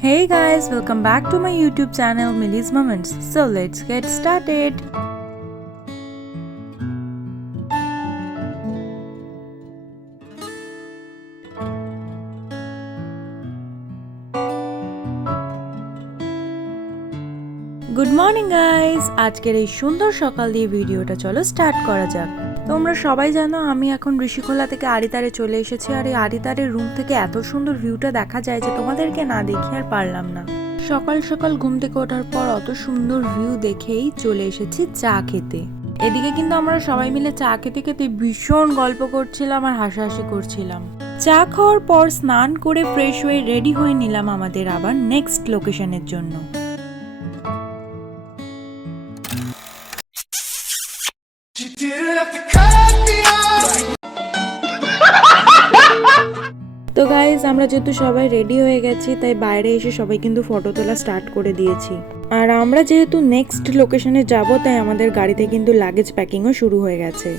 Hey guys, welcome back to my YouTube channel Millie's Moments. So let's get started. Good morning guys আজকের এই সুন্দর সকাল দিয়ে ভিডিওটা চলো স্টার্ট করা যাক তোমরা সবাই জানো আমি এখন ঋষিখোলা থেকে আড়িতারে চলে এসেছি আর এই আড়িতারের রুম থেকে এত সুন্দর ভিউটা দেখা যায় যে তোমাদেরকে না দেখে আর পারলাম না। সকাল সকাল ঘুম থেকে ওঠার পর অত সুন্দর ভিউ দেখেই চলে এসেছি চা খেতে। এদিকে কিন্তু আমরা সবাই মিলে চা খেতে খেতে ভীষণ গল্প করছিলাম আর হাসাহাসি করছিলাম। চা খাওয়ার পর স্নান করে ফ্রেশ হয়ে রেডি হয়ে নিলাম আমাদের আবার নেক্সট লোকেশনের জন্য। তো গাইজ আমরা যেহেতু সবাই রেডি হয়ে গেছি, তাই বাইরে এসে সবাই কিন্তু ফটো তোলা স্টার্ট করে দিয়েছি। আর আমরা যেহেতু নেক্সট লোকেশনে যাব, তাই আমাদের গাড়িতে কিন্তু লাগেজ প্যাকিংও শুরু হয়ে গেছে।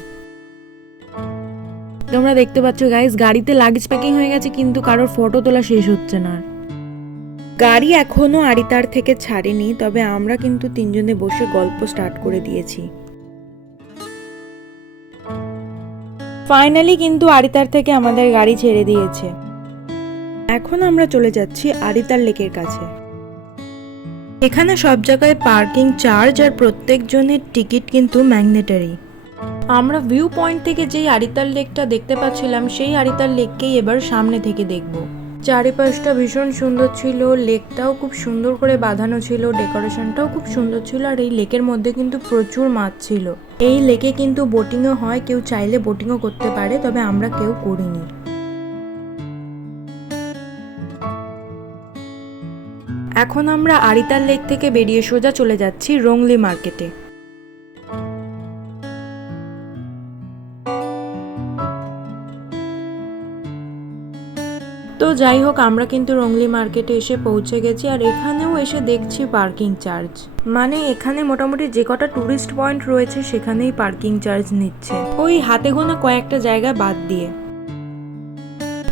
তোমরা দেখতে পাচ্ছ গাইজ গাড়িতে লাগেজ প্যাকিং হয়ে গেছে, কিন্তু কারোর ফটো তোলা শেষ হচ্ছে না। গাড়ি এখনও আড়িতার থেকে ছাড়েনি, তবে আমরা কিন্তু তিনজনে বসে গল্প স্টার্ট করে দিয়েছি। ফাইনালি কিন্তু আড়িতার থেকে আমাদের গাড়ি ছেড়ে দিয়েছে। এখন আমরা চলে যাচ্ছি আড়িতার লেকের কাছে। এখানে সব জায়গায় পার্কিং, চার্জ আর প্রত্যেকজনের টিকিট কিন্তু ম্যাগনেটারি। আমরা ভিউ পয়েন্ট থেকে যেই আড়িতার লেকটা দেখতে পাচ্ছিলাম, সেই আড়িতার লেককেই এবার সামনে থেকে দেখব। চারিপাশটা ভীষণ সুন্দর ছিল, লেকটাও খুব সুন্দর করে বাঁধানো ছিল, ডেকোরেশনটাও খুব সুন্দর ছিল, আর এই লেকের মধ্যে কিন্তু প্রচুর মাছ ছিল। এই লেকে কিন্তু বোটিংও হয়, কেউ চাইলে বোটিংও করতে পারে, তবে আমরা কেউ করিনি। এখন আমরা আড়িতার লেক থেকে বেরিয়ে সোজা চলে যাচ্ছি রংলি মার্কেটে। তো যাই হোক, আমরা কিন্তু রংলি মার্কেটে এসে পৌঁছে গেছি আর এখানেও এসে দেখছি পার্কিং চার্জ। মানে এখানে মোটামুটি যে কটা টুরিস্ট পয়েন্ট রয়েছে সেখানেই পার্কিং চার্জ নিচ্ছে। ওই হাতে গোনা কয়েকটা জায়গা বাদ দিয়ে।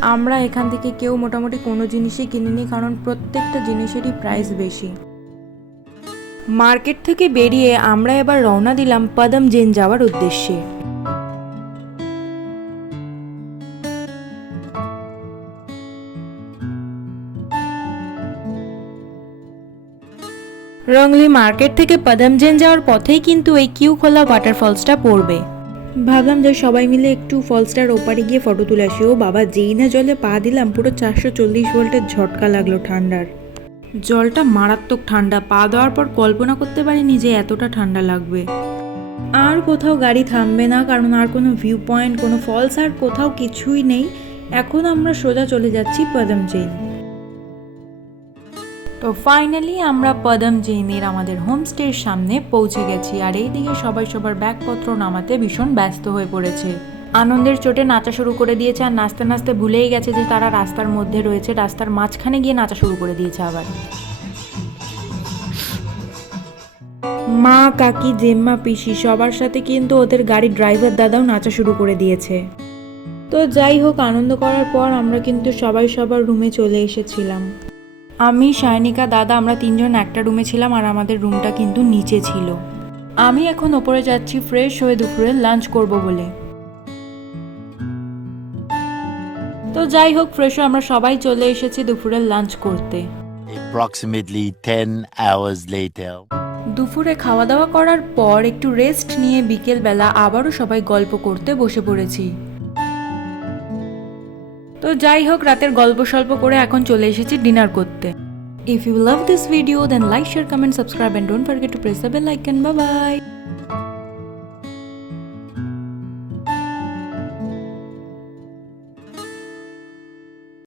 আমরা এখান থেকে কেউ মোটামুটি কোনো জিনিসই কিনিনি, কারণ প্রত্যেকটা জিনিসেরই প্রাইস বেশি। মার্কেট থেকে বেরিয়ে আমরা এবার রওনা দিলাম পদম জেন যাওয়ার উদ্দেশ্যে। রংলি মার্কেট থেকে পদমজেন যাওয়ার পথেই কিন্তু এই কিউ খোলা ওয়াটারফলসটা পড়বে। ভাবলাম যে সবাই মিলে একটু ফলসটার ওপারে গিয়ে ফটো তুলে আসি। ও বাবা, যেই না জলে পা দিলাম, পুরো চারশো চল্লিশ ভোল্টের ঝটকা লাগল ঠান্ডার। জলটা মারাত্মক ঠান্ডা, পা দেওয়ার পর কল্পনা করতে পারিনি যে এতটা ঠান্ডা লাগবে। আর কোথাও গাড়ি থামবে না, কারণ আর কোনো ভিউ পয়েন্ট কোনো ফলস আর কোথাও কিছুই নেই। এখন আমরা সোজা চলে যাচ্ছি পদম জেন তো ফাইনালি আমরা পদম জৈনের আমাদের হোমস্টের সামনে পৌঁছে গেছি আর এইদিকে সবাই সবার ব্যাগপত্র নামাতে ভীষণ ব্যস্ত হয়ে পড়েছে। আনন্দের চোটে নাচা শুরু করে দিয়েছে আর নাচতে নাচতে ভুলেই গেছে যে তারা রাস্তার মধ্যে রয়েছে, রাস্তার মাঝখানে গিয়ে নাচা শুরু করে দিয়েছে আবার। মা, কাকি, জেম্মা, পিসি সবার সাথে কিন্তু ওদের গাড়ির ড্রাইভার দাদাও নাচা শুরু করে দিয়েছে। তো যাই হোক, আনন্দ করার পর আমরা কিন্তু সবাই সবার রুমে চলে এসেছিলাম। আমি শায়নিকা দাদা আমরা তিনজন একটা রুমে ছিলাম আর আমাদের রুমটা কিন্তু নিচে ছিল। আমি এখন ওপরে যাচ্ছি ফ্রেশ হয়ে দুপুরে লাঞ্চ করব বলে। তো যাই হোক ফ্রেশ হয়ে আমরা সবাই চলে এসেছি দুপুরের লাঞ্চ করতে। Approximately 10 hours later. দুপুরে খাওয়া দাওয়া করার পর একটু রেস্ট নিয়ে বিকেলবেলা আবারও সবাই গল্প করতে বসে পড়েছি। তো যাই হোক, রাতের গল্প সল্প করে এখন চলে এসেছি ডিনার করতে। If you love this video then like share comment subscribe and don't forget to press the bell icon bye bye